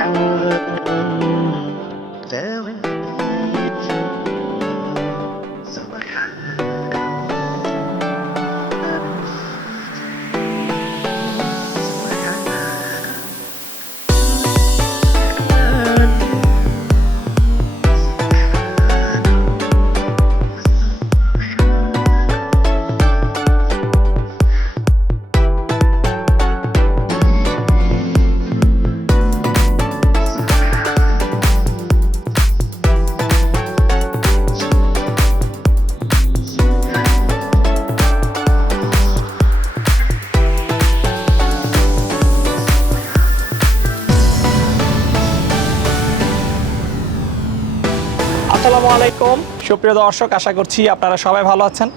আসসালামু সুপ্রিয় দর্শক, আশা করছি আপনারা সবাই ভালো আছেন।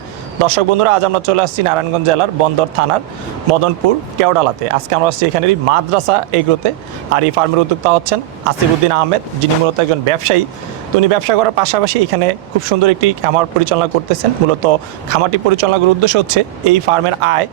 দর্শক বন্ধুরা, আজ আমরা চলে আসছি নারায়ণগঞ্জ জেলার বন্দর থানার মদনপুর কেওডালাতে। আজকে আমরা আসছি এখানেরই মাদ্রাসা এগ্রোতে। আর এই ফার্মের উদ্যোক্তা হচ্ছেন আসিফুদ্দিন আহমেদ, যিনি মূলত একজন ব্যবসায়ী। তো উনি ব্যবসা করার পাশাপাশি এখানে খুব সুন্দর একটি খামার পরিচালনা করতেছেন। মূলত খামারটি পরিচালনা করার উদ্দেশ্য হচ্ছে এই ফার্মের আয়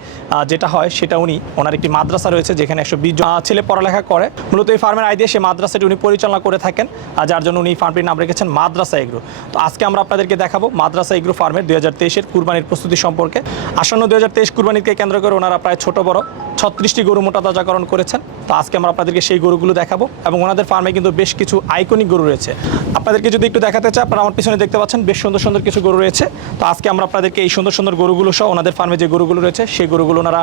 যেটা হয় সেটা উনি, ওনার একটি মাদ্রাসা রয়েছে যেখানে একশো বিশ ছেলে পড়ালেখা করে। মূলত এই ফার্মের আয় দিয়ে সে মাদ্রাসাটি উনি পরিচালনা করে থাকেন আর যার জন্য উনি ফার্মটির নাম রেখেছেন মাদ্রাসা এগ্রো। তো আজকে আমরা আপনাদেরকে দেখাবো মাদ্রাসা এগ্রো ফার্মের দুই হাজার তেইশের কুরবানির প্রস্তুতি সম্পর্কে। আসন্ন দুই হাজার তেইশ কুরবানিকে কেন্দ্র করে ওনারা প্রায় ছোট বড় ছত্রিশটি গরু মোটা তাজাকরণ করেছেন। তো আজকে আমরা আপনাদেরকে সেই গরুগুলো দেখাবো এবং ওনাদের ফার্মে কিন্তু বেশ কিছু আইকনিক গরু রয়েছে। আপনাদেরকে যদি একটু দেখাতে চাই, আপনারা আমার পিছনে দেখতে পাচ্ছেন বেশ সুন্দর সুন্দর কিছু গরু রয়েছে। তো আজকে আমরা আপনাদেরকে এই সুন্দর সুন্দর গরুগুলো সহ ওনাদের ফার্মে যে গরুগুলো রয়েছে, সেই গরুগুলো ওনারা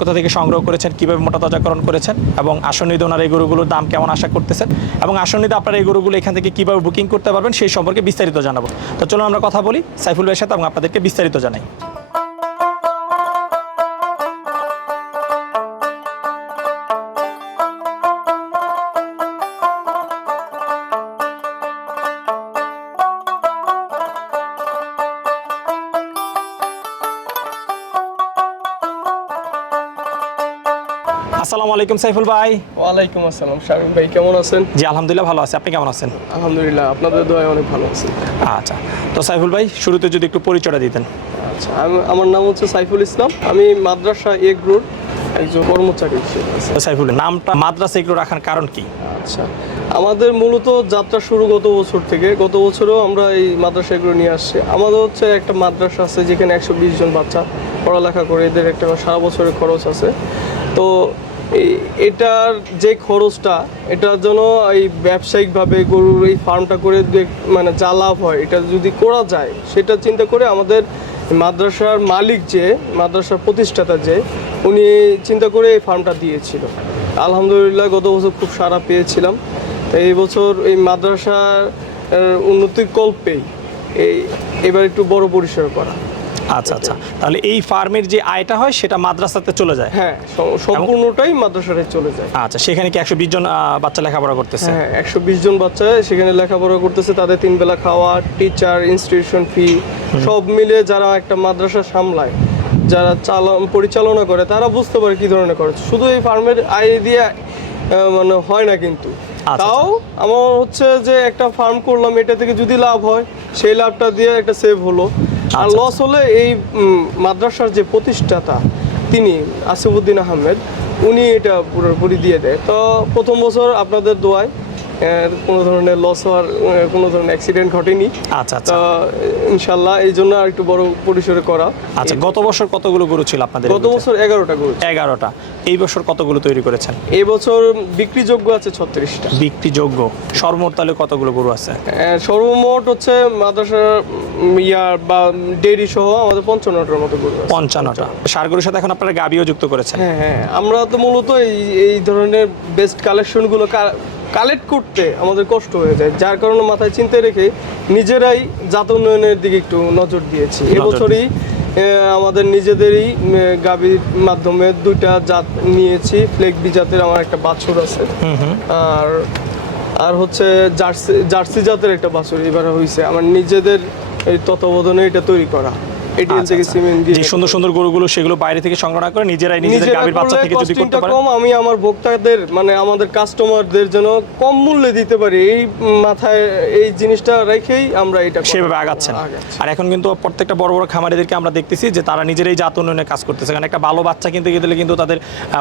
কোথা থেকে সংগ্রহ করেছেন, কীভাবে মোটা তাজাকরণ করেছেন এবং আসন্নিতে ওনারা এই গরুগুলোর দাম কেমন আশা করতেছেন এবং আসন্নিতে আপনারা এই গরুগুলো এখান থেকে কীভাবে বুকিং করতে পারবেন, সেই সম্পর্কে বিস্তারিত জানাব। তো চলুন আমরা কথা বলি সাইফুল ভাইয়ের সাথে এবং আপনাদেরকে বিস্তারিত জানাই। আলাইকুম সাইফুল ভাই। ওয়ালাইকুম আসসালাম শামীম ভাই কেমন আছেন? জি আলহামদুলিল্লাহ ভালো আছে। আপনি কেমন আছেন? আলহামদুলিল্লাহ আপনাদের দোয়ায় অনেক ভালো আছি। আচ্ছা তো সাইফুল ভাই শুরুতে যদি একটু পরিচয়টা দিতেন। আচ্ছা আমার নাম হচ্ছে সাইফুল ইসলাম। আমি মাদ্রাসা এ গ্রুপ একজন কর্মচারী। সাইফুল নামটা মাদ্রাসা এগুলো রাখার কারণ কি? আচ্ছা আমাদের মূলত যাত্রা শুরু গত বছর থেকে। গত বছরও আমরা এই মাদ্রাসা এগুলো নিয়ে আসছি। আমাদের হচ্ছে একটা মাদ্রাসা আছে যেখানে একশো বিশ জন বাচ্চা পড়ালেখা করে। এদের একটা সারা বছরের খরচ আছে। তো এটার যে খরচটা, এটার জন্য এই ব্যবসায়িকভাবে গরুর এই ফার্মটা করে মানে যা লাভ হয়, এটা যদি করা যায়, সেটা চিন্তা করে আমাদের মাদ্রাসার মালিক যে, মাদ্রাসার প্রতিষ্ঠাতা যে, উনি চিন্তা করে এই ফার্মটা দিয়েছিল। আলহামদুলিল্লাহ গত বছর খুব সারা পেয়েছিলাম। এই বছর এই মাদ্রাসার উন্নতির কল্পেই এই, এবার একটু বড় পরিসর করা। আচ্ছা আচ্ছা। তাহলে এই ফার্মের যে আয়টা হয় সেটা মাদ্রাসাতে চলে যায়? হ্যাঁ সম্পূর্ণটাই মাদ্রাসাতে চলে যায়। আচ্ছা সেখানে কি একশো বিশ জন বাচ্চা লেখাপড়া করতেছে? হ্যাঁ একশো বিশ জন বাচ্চা সেখানে লেখাপড়া করতেছে। তাদের তিন বেলা খাওয়া টিচার ইনস্টিটিউশন ফি সব মিলে যারা একটা মাদ্রাসা সামলায় যারা চালা পরিচালনা করে তারা বুঝতে পারে কি ধরনের খরচ। শুধু এই ফার্মের আয় দিয়ে মানে হয় না কিন্তু। আচ্ছা, তাও আমার হচ্ছে যে একটা ফার্ম করলাম এটা থেকে যদি লাভ হয় সেই লাভটা দিয়ে একটা সেভ হলো। আর আচ্ছা, লস হলে এই মাদ্রাসার যে প্রতিষ্ঠাতা তিনি আসিফুদ্দিন আহমেদ উনি এটা পুরোপুরি দিয়ে দেয়। তো প্রথম বছর আপনাদের দোয়ায় কোনো ধরনের লস হওয়ার কোনো ধরনের অ্যাক্সিডেন্ট ঘটেনি। আচ্ছা আচ্ছা। ইনশাল্লাহ এই জন্য আর একটু বড় পরিসরে করা। আচ্ছা গত বছর কতগুলো গরু ছিল আপনাদের গত বছর এগারোটা গরু এগারোটা। এই বছর কতগুলো তৈরি করেছেন? এই বছর বিক্রিযোগ্য আছে ছত্রিশটা। বিক্রিযোগ্য। সর্বমোট তাহলে কতগুলো গরু আছে? সর্বমোট হচ্ছে মাদ্রাসার উম, ইয়ার বা ডেরি সহ আমাদের পঞ্চান্নটার মতো গরু পঞ্চান্নটা। সার গরুর সাথে এখন আপনারা গাবিও যুক্ত করেছেন? হ্যাঁ হ্যাঁ। আমরা তো মূলত এই এই ধরনের বেস্ট কালেকশনগুলো কালেক্ট করতে আমাদের কষ্ট হয়ে যায়। যার কারণে মাথায় চিন্তায় রেখে নিজেরাই জাত উন্নয়নের দিকে একটু নজর দিয়েছি। এবছরই আমাদের নিজেদেরই গাভীর মাধ্যমে দুইটা জাত নিয়েছি। ফ্লেক বি জাতের আমার একটা বাছুর আছে। আর আর হচ্ছে জার্সি জার্সি জাতের একটা বাছুর এবার হয়েছে আমার নিজেদের এই তত্ত্বাবধানে এটা তৈরি করা। আচ্ছা, থেকে আচ্ছা। সিমেন্ট দিয়ে যে সুন্দর সুন্দর গরুগুলো সেগুলো বাইরে থেকে সংগ্রহ না করে নিজেরাই নিজেদের গাভীর বাচ্চা থেকে যদি করতে পারে কম আমি আমার ভোক্তাদের মানে আমাদের কাস্টমারদের জন্য কম মূল্যে দিতে পারি। এই মাথায় এই জিনিসটা রেখেই আমরা এটা সেভাবে আগাচ্ছেন। আর এখন কিন্তু প্রত্যেকটা বড় বড় খামারিদেরকে আমরা দেখতেছি যে তারা নিজেরাই জাত উন্নয়নের কাজ করতেছে। কারণ একটা ভালো বাচ্চা কিনতে গেলে কিন্তু তাদের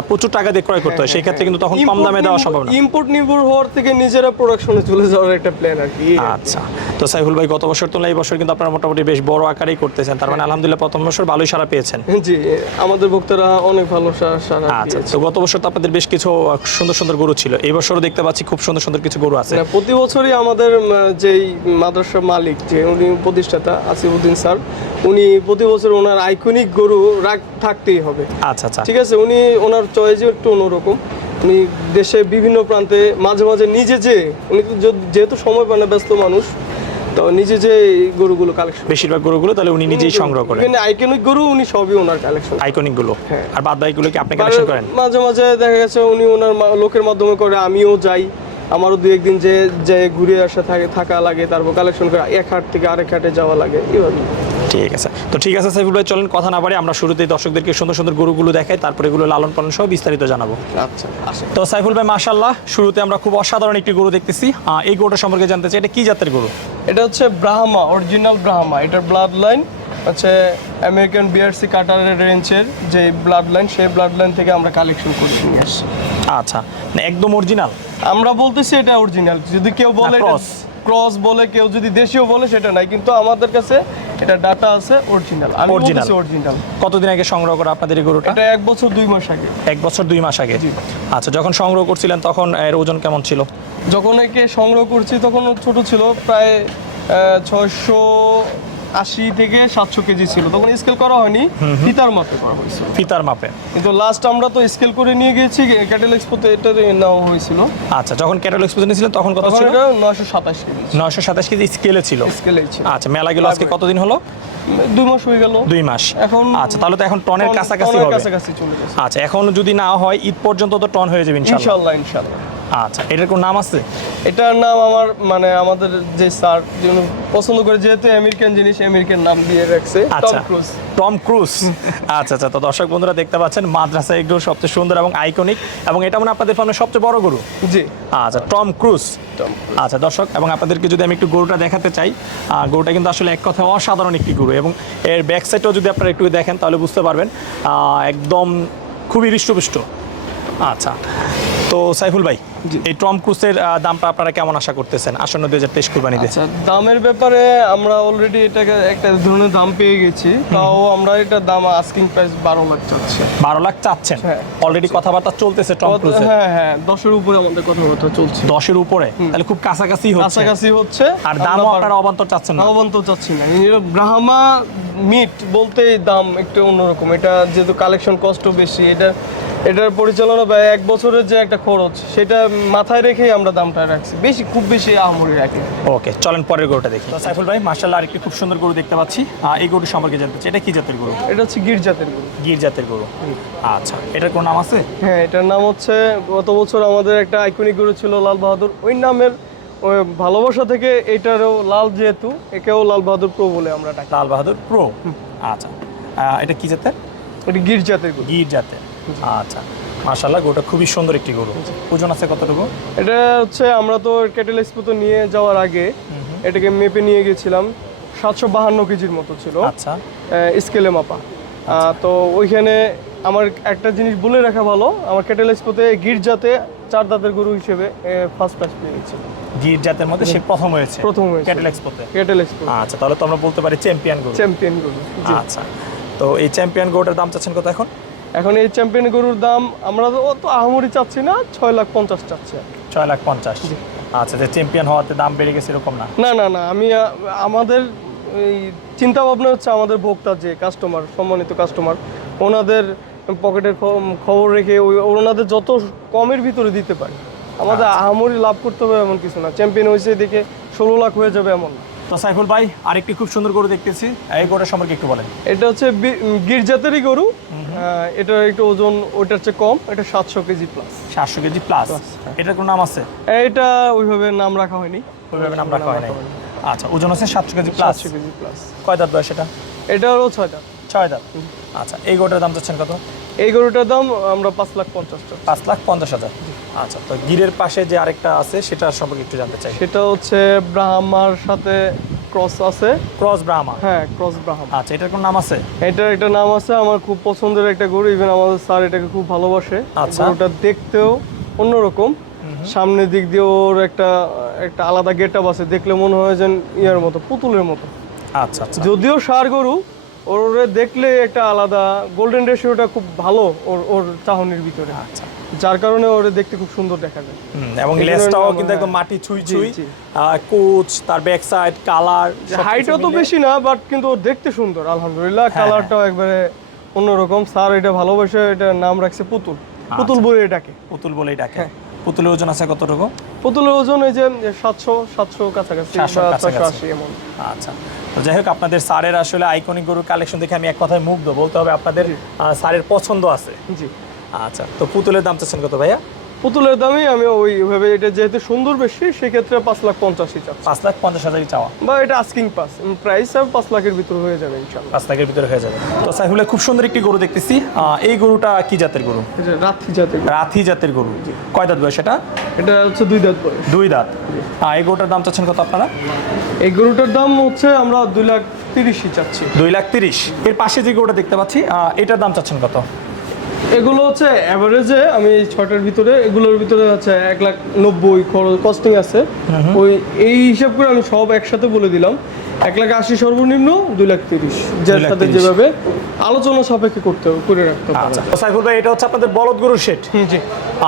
প্রচুর টাকা দিয়ে ক্রয় করতে হয়। সেই ক্ষেত্রে কিন্তু তখন কম দামে দেওয়া সম্ভব না। ইম্পোর্ট নির্ভর হওয়ার থেকে নিজেরা প্রোডাকশনে চলে যাওয়ার একটা প্ল্যান আর কি। আচ্ছা। তো সাইফুল ভাই গত বছর তুলনায় এই বছর কিন্তু আপনারা মোটামুটি বেশ বড় আকারেই করতেছেন। তার মানে আলহামদুলিল্লাহ প্রথম বছর ভালোই সারা পেয়েছেন। জি আমাদের ভক্তরা অনেক ভালো সা- সাড়া আচ্ছা তো গত বছর তো আপনাদের বেশ কিছু সুন্দর সুন্দর গরু ছিল। এই বছরও দেখতে পাচ্ছি খুব সুন্দর সুন্দর কিছু গরু আছে। প্রতি বছরই আমাদের যেই মাদ্রাসার মালিক যে উনি প্রতিষ্ঠাতা আসিফুদ্দিন স্যার উনি প্রতি বছর ওনার আইকনিক গরু রাখ থাকতেই হবে। আচ্ছা আচ্ছা। ঠিক আছে উনি ওনার চয়েসও একটু অন্যরকম। উনি দেশে বিভিন্ন প্রান্তে মাঝে মাঝে নিজে যে উনি যেহেতু সময় পায় না ব্যস্ত মানুষ তো নিজে যে গরুগুলো কালেকশন বেশিরভাগ গরুগুলো তাহলে উনি নিজেই সংগ্রহ করেন। মানে আইকনিক গরু উনি সবই ওনার কালেকশন আইকনিকগুলো। হ্যাঁ। আর বাদ বাকিগুলো কি আপনি কালেকশন করেন? মাঝে মাঝে দেখা গেছে উনি ওনার লোকের মাধ্যমে করে আমিও যাই। আমারও দু একদিন যে যে ঘুরে আসা থাকে থাকা লাগে তারপর কালেকশন করে এক হাট থেকে আরেক হাটে যাওয়া লাগে এভাবে ঠিক আছে। তো ঠিক আছে সাইফুল ভাই চলেন কথা না পারে আমরা শুরুতেই দর্শকদেরকে সুন্দর সুন্দর গরুগুলো দেখাই তারপরে এগুলো লালন পালন সহ বিস্তারিত জানাব। আচ্ছা তো সাইফুল ভাই মাশাল্লাহ শুরুতে আমরা খুব অসাধারণ একটি গরু দেখতেছি। এই গরুটা সম্পর্কে জানতে চাই এটা কি জাতের গরু? এটা হচ্ছে ব্রাহ্মা অরিজিনাল ব্রাহ্মা। এটার ব্লাড লাইন হচ্ছে আমেরিকান বিআরসি কাটারের রেঞ্জের যে ব্লাড লাইন সেই ব্লাড লাইন থেকে আমরা কালেকশন করে নিয়ে আসি আচ্ছা মানে একদম অরিজিনাল আমরা বলতেছি এটা অরিজিনাল যদি কেউ বলে ক্রস বলে কেউ যদি দেশীয় বলে সেটা নাই। কিন্তু আমাদের কাছে এটা ডাটা আছে অরিজিনাল আমি অরিজিনাল অরিজিনাল কতদিন আগে সংগ্রহ করা আপনাদের এই গরুটা? এটা এক বছর দুই মাস আগে। এক বছর দুই মাস আগে। জি। আচ্ছা যখন সংগ্রহ করছিলেন তখন এর ওজন কেমন ছিল? যখন একে সংগ্রহ করছি তখন ছোট ছিল প্রায় ছয়শো আশি থেকে সাতশো কেজি ছিল। তখন স্কেল করা হয়নি। ফিতার মাপে করা হয়েছিল। ফিতার মাপে। কিন্তু লাস্ট আমরা তো স্কেল করে নিয়ে গিয়েছি ক্যাটেল এক্সপোতে এটা নেওয়া হয়েছিল। আচ্ছা যখন ক্যাটাল এক্সপোজে নিয়েছিলেন তখন কত ছিল? নয়শো সাতাশ কেজি নয়শো সাতাশ কেজি স্কেলে ছিল। স্কেলে ছিল। আচ্ছা মেলা গেল আজকে কতদিন হলো? দুই মাস হয়ে গেল। দুই মাস। এখন আচ্ছা তাহলে তো এখন টনের কাছাকাছি হবে। গেছে। আচ্ছা এখন যদি না হয় ঈদ পর্যন্ত তো টন হয়ে যাবে ইনশাল্লাহ ইনশাল্লাহ আচ্ছা এটার কোনো নাম আছে? এটার নাম আমার মানে আমাদের যে স্যার যিনি পছন্দ করে যেহেতু আমেরিকান জিনিস আমেরিকান নাম দিয়ে রাখছে টম ক্রুজ টম ক্রুজ আচ্ছা আচ্ছা তো দর্শক বন্ধুরা দেখতে পাচ্ছেন মাদ্রাসা এগুলো সবচেয়ে সুন্দর এবং আইকনিক এবং এটা মানে আপনাদের ফার্মের সবচেয়ে বড় গরু। জি। আচ্ছা টম ক্রুজ আচ্ছা দর্শক এবং আপনাদেরকে যদি আমি একটু গরুটা দেখাতে চাই গরুটা কিন্তু আসলে এক কথায় অসাধারণ একটি গরু এবং এর ব্যাক সাইডটাও যদি আপনারা একটু দেখেন তাহলে বুঝতে পারবেন একদম খুবই হৃষ্টপুষ্ট। আচ্ছা তো সাইফুল ভাই এই টম ক্রুজের আহ, দামটা আপনারা কেমন আশা করতেছেন? আসন্ন দুই হাজার তেইশ কুরবানিতে আচ্ছা দামের ব্যাপারে আমরা অলরেডি এটাকে একটা ধরনের দাম পেয়ে গেছি। তাও আমরা এটা দাম আস্কিং প্রাইস বারো লাখ চাচ্ছি। বারো লাখ চাচ্ছেন? হ্যাঁ। অলরেডি কথাবার্তা চলতেছে টম ক্রুজের। হ্যাঁ হ্যাঁ দশের উপরে আমাদের কথাবার্তা চলছে। দশের উপরে? তাহলে খুব কাছাকাছি হচ্ছে। কাছাকাছি হচ্ছে। আর দামও আপনারা অবান্তর চাচ্ছেন না? দামও তো চাচ্ছি না। ব্রাহ্মা মিট বলতে দাম একটু অন্যরকম। এটা যেহেতু কালেকশন কষ্ট বেশি এটা এটার পরিচালনা ব্যয় এক বছরের যে একটা খরচ সেটা মাথায় রেখেই আমরা দামটা রাখছি। বেশি খুব বেশি আহামরি রাখি। ওকে চলেন পরের গরুটা দেখি। তো সাইফুল ভাই মার্শাল্লাহ আরেকটি খুব সুন্দর গরু দেখতে পাচ্ছি। এই গরু সম্পর্কে জানতে চাই। এটা কি জাতের গরু? এটা হচ্ছে গির জাতের গরু। গির জাতের গরু। আচ্ছা এটার কোনো নাম আছে? হ্যাঁ এটার নাম হচ্ছে গত বছর আমাদের একটা আইকনিক গরু ছিল লাল বাহাদুর। ওই নামের ওই ভালোবাসা থেকে এটারও লাল যেহেতু একেও লাল বাহাদুর প্রো বলে আমরা ডাকি। লাল বাহাদুর প্রো? আচ্ছা। এটা কি জাতের? এটা গির জাতের গরু। গির জাতের। আচ্ছা। মার্শাল্লাহ গরুটা খুবই সুন্দর একটি গরু। ওজন আছে কতটুকু? এটা হচ্ছে আমরা তো ক্যাটেল এক্সপো তো নিয়ে যাওয়ার আগে এটাকে মেপে নিয়ে গেছিলাম সাতশো বাহান্ন কেজির মতো ছিল। আচ্ছা। স্কেলে মাপা। তো ওইখানে আমার একটা জিনিস বলে রাখা ভালো আমার ক্যাটেল এক্সপোতে গির জাতে চার দাঁতের গরু হিসেবে ফার্স্ট প্রাইজ পেয়ে গেছিল গির জাতের মধ্যে সে প্রথম হয়েছে? প্রথম হয়েছে। ক্যাটেল এক্সপোতে ক্যাটেল এক্সপো আচ্ছা তাহলে তো আমরা বলতে পারি চ্যাম্পিয়ন গরু। চ্যাম্পিয়ন গরু আচ্ছা। তো এই চ্যাম্পিয়ন গরুটার দাম চাচ্ছেন কত এখন? এখন এই চ্যাম্পিয়ন গরুর দাম আমরা তো অত আহামরি চাচ্ছি না ছয় লাখ পঞ্চাশ চাচ্ছি। ছয় লাখ পঞ্চাশ। আচ্ছা যে চ্যাম্পিয়ন হওয়াতে দাম বেড়ে গেছে এরকম না? না না না আমি আমাদের এই চিন্তা ভাবনা হচ্ছে আমাদের ভোক্তা যে কাস্টমার সম্মানিত কাস্টমার ওনাদের পকেটের খবর রেখে ওই ওনাদের যত কমের ভিতরে দিতে পারে আমাদের আহামরি লাভ করতে হবে এমন কিছু না। চ্যাম্পিয়ন হয়েছে দেখে ষোলো লাখ হয়ে যাবে এমন না। তো সাইফুল ভাই আরেকটি খুব সুন্দর গরু দেখতেছি। এই গরুটা সম্পর্কে একটু বলেন। এটা হচ্ছে উম, গির। এটার একটু ওজন ওইটার চেয়ে কম। এটা সাতশো কেজি প্লাস সাতশো কেজি প্লাস এটার কোনো নাম আছে? এটা ওইভাবে নাম রাখা হয়নি। ওইভাবে নাম রাখা হয় নাই আচ্ছা ওজন আছে সাতশো কেজি প্লাস সাতশো কেজি প্লাস কয় দাঁত বয়স এটা? এটা ছয় দাঁত। ছয় দাঁত। আচ্ছা এই গরুটার দাম চাচ্ছেন কত? এই গরুটার দাম আমরা পাঁচ লাখ পঞ্চাশ পাঁচ লাখ পঞ্চাশ হাজার। আচ্ছা তো গিরের পাশে যে আরেকটা আছে সেটা সম্পর্কে একটু জানতে চাই। সেটা হচ্ছে ব্রাহ্মার সাথে ক্রস আছে? Cross Brahma. হ্যাঁ ক্রস ব্রাহ্ম। আচ্ছা এটার কোন নাম আছে? এটার একটা নাম আছে আমার খুব পছন্দের একটা গরু। ইভেন আমাদের স্যার এটাকে খুব ভালোবাসে। আচ্ছা। গরুটা দেখতেও অন্যরকম। সামনের দিক দিয়ে ওর একটা একটা আলাদা গেট আপ আছে। দেখলে মনে হয় যেন ইয়ার মতো পুতুলের মতো। আচ্ছা আচ্ছা। যদিও সার গরু ওর ওরে দেখলে একটা আলাদা গোল্ডেন রেশিওটা খুব ভালো ওর ওর চাহনির ভিতরে। আচ্ছা। যার কারণে ওরে দেখতে খুব সুন্দর দেখা যায়। এবং নাম, কিন্তু হ্যাঁ। একদম মাটি ছুঁই ছুঁই। কোচ তার ব্যাক সাইড কালার হাইটও তো বেশি না বাট কিন্তু দেখতে সুন্দর আলহামদুলিল্লাহ। হ্যাঁ, কালারটাও একবারে অন্যরকম। স্যার এটা ভালোবাসে এটা নাম রাখছে পুতুল। আচ্ছা। পুতুল বলে এটাকে। পুতুল বলেই ডাকে হ্যাঁ। পুতুলের ওজন আছে কতটুকু? পুতুলের ওজন এই যে সাতশো সাতশো কাছাকাছি 700 বা কাছাকাছি। ছয়শো আশি এমন। আচ্ছা। তো যাই হোক আপনাদের স্যারের আসলে আইকনিক গরুর কালেকশন দেখে আমি এক কথায় মুগ্ধ। বলতে হবে আপনাদের আহ, স্যারের পছন্দ আছে। জি। আচ্ছা তো পুতুলের দাম চাচ্ছেন কত ভাইয়া? পুতুলের দামই আমি ওইভাবে এটা যেহেতু সুন্দর বেশি সেক্ষেত্রে পাঁচ লাখ পঞ্চাশই চাচ্ছি। পাঁচ লাখ পঞ্চাশ হাজারই চাওয়া? বা এটা আস্কিং পাস প্রাইস আর পাঁচ লাখের ভিতর হয়ে যাবে ইনশাল্লাহ পাঁচ লাখের ভিতরে হয়ে যাবে। তো সাইফুল্লাহ খুব সুন্দর একটি গরু দেখতেছি। এই গরুটা কি জাতের গরু? যে রাত্রি রাথি জাতের গরু। কয় দাঁত বয়স এটা? এটা হচ্ছে দুই দাঁত বয়স। দুই দাঁত। এই গরুটার দাম চাচ্ছেন কত আপনারা? এই গরুটার দাম হচ্ছে আমরা দুই লাখ তিরিশই চাচ্ছি। দুই লাখ তিরিশ। এর পাশে যে গরুটা দেখতে পাচ্ছি এটার দাম চাচ্ছেন কত? এগুলো হচ্ছে অ্যাভারেজে আমি ছটার ভিতরে এগুলোর ভিতরে হচ্ছে এক লাখ নব্বই খরচ কস্টিং আছে। ওই এই হিসাব করে আমি সব একসাথে বলে দিলাম। এক লাখ আশি সর্বনিম্ন দুই লাখ তিরিশ। যার সাথে যেভাবে আলোচনা সাপেক্ষে করতে হবে করে রাখতে হবে। আচ্ছা। সাইফুল ভাই এটা হচ্ছে আপনাদের বলদ গরুর জি।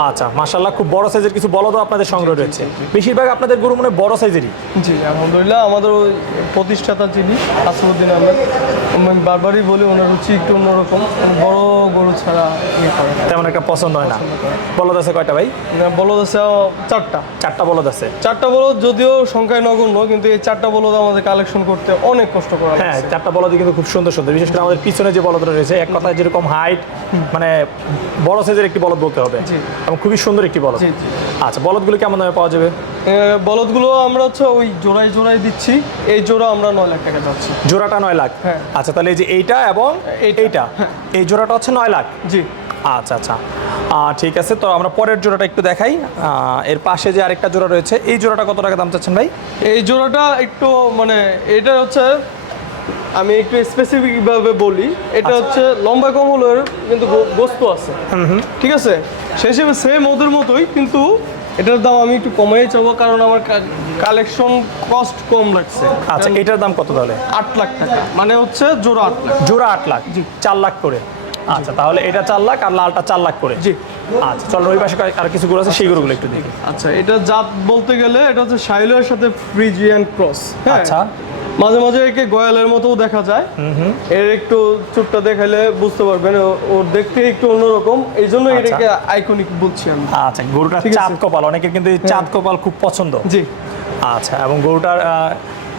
আচ্ছা মাশাল্লাহ খুব বড় সাইজের কিছু বলদও আপনাদের সংগ্রহ রয়েছে। বেশিরভাগ আপনাদের গরু মনে বড় সাইজেরই। জি আলহামদুলিল্লাহ আমাদের ওই প্রতিষ্ঠাতা যিনি আসরুদ্দিন আহমেদ আমি বারবারই বলি ওনার রুচি একটু অন্যরকম। বড় গরু ছাড়া ইয়ে। তেমন একটা পছন্দ হয় না। বলদ আছে কয়টা ভাই? বলদ আছে চারটা। চারটা বলদ আছে। চারটা বলদ যদিও সংখ্যায় নগণ্য কিন্তু এই চারটা বলদ আমাদের কালেকশন করতে অনেক কষ্ট করা হ্যাঁ চারটা বলদই কিন্তু খুব সুন্দর সুন্দর। বিশেষ করে আমাদের পিছনে যে বলদটা রয়েছে এক কথায় যেরকম হাইট মানে বড় সাইজের একটি বলদ বলতে হবে। এবং খুবই সুন্দর একটি বলদ। আচ্ছা বলদগুলো কেমন দামে পাওয়া যাবে? বলদগুলো আমরা হচ্ছে ওই জোড়ায় জোড়ায় দিচ্ছি। এই জোড়া আমরা নয় লাখ টাকা যাচ্ছি জোড়াটা নয় লাখ? হ্যাঁ। আচ্ছা তাহলে এই যে এইটা এবং এইটা। এইটা এই জোড়াটা হচ্ছে নয় লাখ? জি। আচ্ছা আচ্ছা। ঠিক আছে তো আমরা পরের জোড়াটা একটু দেখাই। এর পাশে যে আরেকটা জোড়া রয়েছে এই জোড়াটা কত টাকা দাম চাচ্ছেন ভাই? এই জোড়াটা একটু মানে এটা হচ্ছে আমি একটু স্পেসিফিক ভাবে বলি এটা হচ্ছে লম্বা কম হলো কিন্তু গোস্ত আছে। ঠিক আছে? সেই হিসেবে সেম ওদের মতোই কিন্তু এটার দাম আমি একটু কমাই চাবো কারণ আমার কালেকশন কস্ট কম লাগছে। আচ্ছা এটার দাম কত তাহলে? আট লাখ টাকা মানে হচ্ছে জোড়া আট লাখ। জোড়া আট লাখ? চার লাখ করে। আচ্ছা তাহলে এটা চার লাখ আর লালটা চার লাখ করে। জি। আচ্ছা চলো ওই পাশে আর কিছু গরু আছে সেই গরুগুলো একটু দেখি। আচ্ছা এটা জাত বলতে গেলে এটা হচ্ছে শাইলের সাথে ফ্রিজিয়ান ক্রস হ্যাঁ? আচ্ছা। মাঝে মাঝে একে গয়ালের মতোও দেখা যায়। এর একটু চুটটা দেখাইলে বুঝতে পারবেন ওর দেখতে একটু অন্যরকম। এই জন্য আচ্ছা। এটাকে আইকনিক বলছি আমি। আচ্ছা গরুটা। চাঁদ কপাল অনেকে কিন্তু এই চাঁদ কপাল খুব পছন্দ। জি। আচ্ছা এবং গরুটার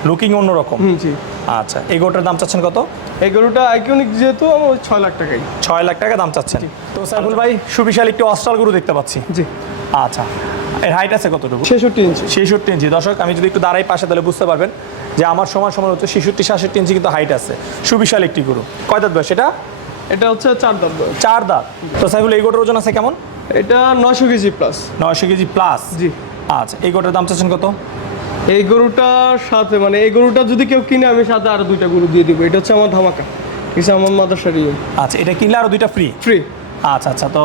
লুকিং অন্যরকম। জি। আচ্ছা এই গরুটার দাম চাচ্ছেন কত? এই গরুটা আইকনিক যেহেতু আমার ছয় লাখ টাকাই। ছয় লাখ টাকা দাম চাচ্ছেন। তো সাইফুল ভাই সুবিশাল একটি অস্ট্রাল গরু দেখতে পাচ্ছি। জি। আচ্ছা এর হাইট আছে কতটুকু? ছেষট্টি ইঞ্চি। ছেষট্টি ইঞ্চি। দর্শক আমি যদি একটু দাঁড়াই পাশে তাহলে বুঝতে পারবেন যে আমার সমান সমান হচ্ছে ছেষট্টি সাতষট্টি ইঞ্চি কিন্তু হাইট আছে। সুবিশাল একটি গরু। কয় দাঁত বয়স এটা? এটা হচ্ছে চার বয়স। চার দাঁত। তো সাইফুল এই গোটার ওজন আছে কেমন? এটা নয়শো কেজি প্লাস নয়শো কেজি প্লাস জি। আচ্ছা এই গোটার দাম চাচ্ছেন কত? এই গরুটার সাথে মানে এই গরুটা যদি কেউ কিনে আমি সাথে আরও দুইটা গরু দিয়ে দিব। এটা হচ্ছে আমার ধামাকা। এটা আমার মাদাসার ইয়ে। আচ্ছা এটা কিনলে আরও দুইটা ফ্রি ফ্রি আচ্ছা আচ্ছা তো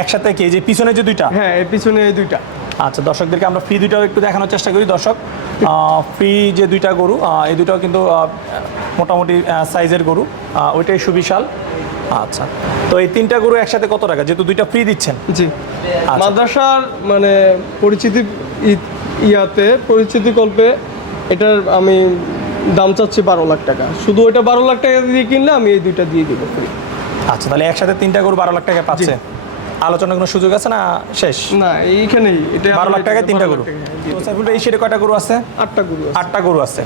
একসাথে কি যে পিছনে যে দুইটা? হ্যাঁ এর পিছনে এই দুইটা। আচ্ছা দর্শকদেরকে আমরা ফ্রি দুইটাও একটু দেখানোর চেষ্টা করি দর্শক। ফ্রি যে দুইটা গরু এই দুটাও কিন্তু মোটামুটি সাইজের গরু। ওইটাই সুবিশাল। আচ্ছা। তো এই তিনটা গরু একসাথে কত টাকা? যেহেতু দুইটা ফ্রি দিচ্ছেন। জি। মাদ্রাসার মানে পরিচিতি ইয়াতে পরিচিতি কল্পে এটার আমি দাম চাচ্ছি বারো লাখ টাকা। শুধু ওইটা বারো লাখ টাকা দিয়ে কিনলে আমি এই দুইটা দিয়ে দিব ফ্রি আচ্ছা তাহলে একসাথে তিনটা গরু বারো লাখ টাকা পাচ্ছে। আলোচনার কোনো সুযোগ আছে না শেষ? না এইখানেই। এটা বারো লাখ টাকায় তিনটা গরু। এই সেটে কয়টা গরু আছে? আটটা গরু আছে। আটটা গরু আছে।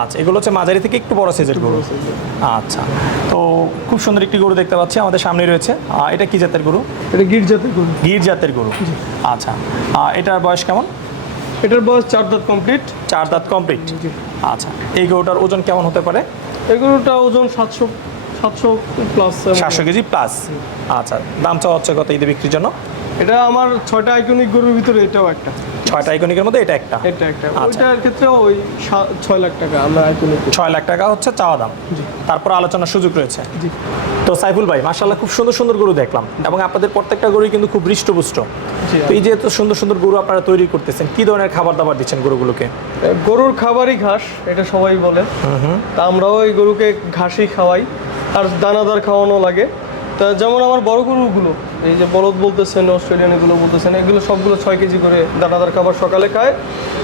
আচ্ছা এগুলো হচ্ছে মাঝারি থেকে একটু বড় সাইজের গরু। আচ্ছা তো খুব সুন্দর একটি গরু দেখতে পাচ্ছি আমাদের সামনে রয়েছে। এটা কি জাতের গরু? এটা গির জাতের গরু। গির জাতের গরু। আচ্ছা এটার বয়স কেমন? এটার বয়স চার দাঁত কমপ্লিট চার দাঁত কমপ্লিট আচ্ছা এই গরুটার ওজন কেমন হতে পারে? এই গরুটা ওজন সাতশো সাতশো প্লাস সাতশো কেজি প্লাস আচ্ছা দাম চাওয়া হচ্ছে কত ঈদে বিক্রির জন্য। এটা আমার ছয়টা আইকনিক গরুর ভিতরে এটাও একটা। ছয়টা আইকনিকের মধ্যে এটা একটা। এটা একটা। আচ্ছা। ওইটার ক্ষেত্রে ওই ছয় লাখ টাকা আমরা আইকনিক ছয় লাখ টাকা হচ্ছে চাওয়া দাম। তারপর আলোচনার সুযোগ রয়েছে। জি। তো সাইফুল ভাই মার্শাল্লাহ খুব সুন্দর সুন্দর গরু দেখলাম এবং আপনাদের প্রত্যেকটা গরুই কিন্তু খুব হৃষ্টপুষ্ট। এই যে এত সুন্দর সুন্দর গরু আপনারা তৈরি করতেছেন কি ধরনের খাবার দাবার দিচ্ছেন গরুগুলোকে? গরুর খাবারই ঘাস এটা সবাই বলে। তা আমরাও এই গরুকে ঘাসই খাওয়াই। আর দানাদার খাওয়ানো লাগে। তা যেমন আমার বড় গরুগুলো এই যে বলদ বলতেছেন অস্ট্রেলিয়ান এগুলো বলতেছেন এগুলো সবগুলো ছয় কেজি করে দানাদার খাবার সকালে খায়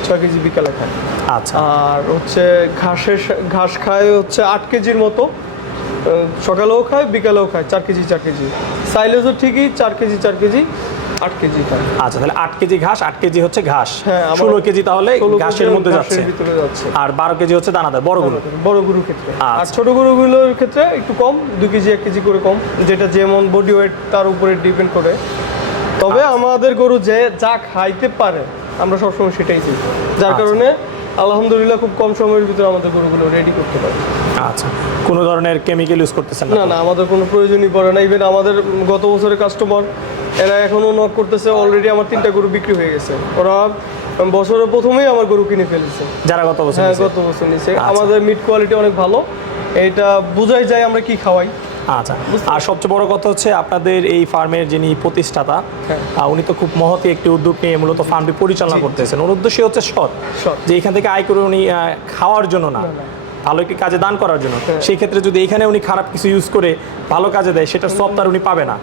ছয় কেজি বিকালে খায়। আচ্ছা। আর হচ্ছে ঘাসের ঘাস খায় হচ্ছে আট কেজির মতো সকালেও খায় বিকালেও খায় চার কেজি চার কেজি। সাইলেজও ঠিকই চার কেজি চার কেজি। আট কেজি আচ্ছা তাহলে আট কেজি ঘাস আট কেজি হচ্ছে ঘাস। হ্যাঁ, আমার- ষোলো কেজি তাহলে 16 ঘাসের মধ্যে যাচ্ছে। আর বারো কেজি হচ্ছে দানাদার বড়গুলো বড় গরুর ক্ষেত্রে। আর আচ্ছা। ছোট গরুগুলোর ক্ষেত্রে একটু কম দু কেজি এক কেজি করে কম যেটা যেমন বডি ওয়েট তার উপরে ডিপেন্ড করে। তবে আচ্ছা। আমাদের গরু যে যা খাইতে পারে আমরা সবসময় সেটাই দিই। যার আচ্ছা। কারণে আলহামদুলিল্লাহ খুব কম সময়ের ভিতরে আমাদের গরুগুলো রেডি করতে পারি। আচ্ছা কোনো ধরনের কেমিক্যাল ইউজ করতেছেন না না আমাদের কোনো প্রয়োজনই পড়ে না। ইভেন আমাদের গত বছরের কাস্টমার এরা এখনও নক করতেছে অলরেডি আমার তিনটা গরু বিক্রি হয়ে গেছে। ওরা বছরের প্রথমেই আমার গরু কিনে ফেলেছে। যারা গত বছর হ্যাঁ গত বছর নিচে আচ্ছা। আমাদের মিট কোয়ালিটি অনেক ভালো। এটা বুঝাই যায় আমরা কি খাওয়াই। আচ্ছা। আর সবচেয়ে বড় কথা হচ্ছে আপনাদের এই ফার্মের যিনি প্রতিষ্ঠাতা হ্যাঁ। উনি তো খুব মহতি একটি উদ্যোগ নিয়ে মূলত ফার্মটি পরিচালনা করতেছেন। ওর উদ্দেশ্য হচ্ছে সৎ। যে এখান থেকে আয় করে উনি খাওয়ার জন্য না। ভালো একটি কাজে দান করার জন্য। হ্যাঁ। সেই ক্ষেত্রে যদি এখানে উনি খারাপ কিছু ইউজ করে ভালো কাজে দেয় সেটা সব তার উনি পাবে না।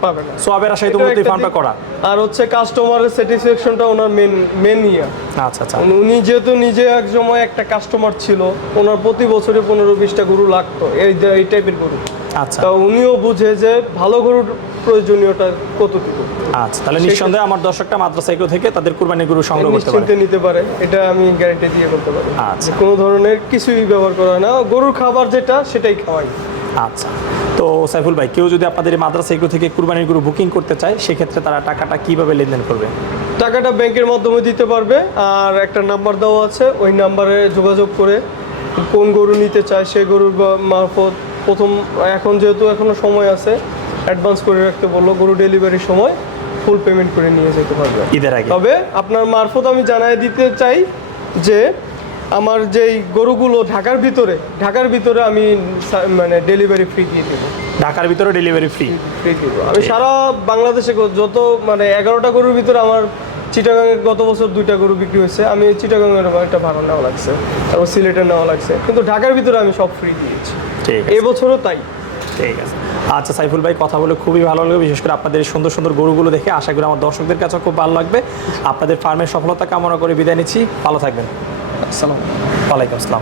সবের আশায় তো মূলত ফার্মটা করা। আর হচ্ছে কাস্টমারের স্যাটিসফ্যাকশনটা ওনার মেন মেন ইয়া। আচ্ছা আচ্ছা। উনি যেহেতু নিজে এক সময় একটা কাস্টমার ছিল ওনার প্রতি বছরে পনেরো বিশটা গরু লাগতো এই এই টাইপের গরু। তা উনিও বুঝে যে ভালো গরুর প্রয়োজনীয়তা কতটুকু। আচ্ছা তাহলে নিঃসন্দেহে আমার দর্শকটা মাদ্রাসা এগুলো থেকে তাদের কুরবানির গরু সংগ্রহ করতে পারে। নিতে পারে এটা আমি গ্যারান্টি দিয়ে করতে পারি। আচ্ছা। কোনো ধরনের কিছুই ব্যবহার করা হয় না গরুর খাবার যেটা সেটাই খাওয়াই। আচ্ছা তো সাইফুল ভাই কেউ যদি আপনাদের মাদ্রাসা এগুলো থেকে কুরবানির গরু বুকিং করতে চায় সেক্ষেত্রে তারা টাকাটা কীভাবে লেনদেন করবে? টাকাটা ব্যাংকের মাধ্যমে দিতে পারবে আর একটা নাম্বার দেওয়া আছে ওই নাম্বারে যোগাযোগ করে কোন গরু নিতে চায় সেই গরুর মারফত প্রথম এখন যেহেতু এখনও সময় আছে অ্যাডভান্স করে রাখতে বলল গরু ডেলিভারির সময় ফুল পেমেন্ট করে নিয়ে যেতে পারবে। ঈদের আগে। তবে আপনার মারফত আমি জানাই দিতে চাই যে আমার যেই গরুগুলো ঢাকার ভিতরে ঢাকার ভিতরে আমি সা- মানে ডেলিভারি ফ্রি দিয়ে দেবো। ঢাকার ভিতরে ডেলিভারি ফ্রি ফ্রি দিব। আমি সারা বাংলাদেশে গো- যত মানে এগারোটা গরুর ভিতরে আমার চিটাগাংয়ের গত বছর দুইটা গরু বিক্রি হয়েছে আমি চিটাগাংয়ের একটা ভাড়া নেওয়া লাগছে তারপর সিলেটের নেওয়া লাগছে। কিন্তু ঢাকার ভিতরে আমি সব ফ্রি দিয়েছি ঠিক এবছরও তাই। ঠিক আছে। আচ্ছা সাইফুল ভাই কথা বলে খুবই ভালো লাগল। বিশেষ করে আপনাদের সুন্দর সুন্দর গরুগুলো দেখে আশা করি আমার দর্শকদের কাছে খুব ভালো লাগবে। আপনাদের ফার্মের সফলতা কামনা করে বিদায় নিচ্ছি। ভালো থাকবেন। আসসালাম ওয়ালাইকুম আসসালাম।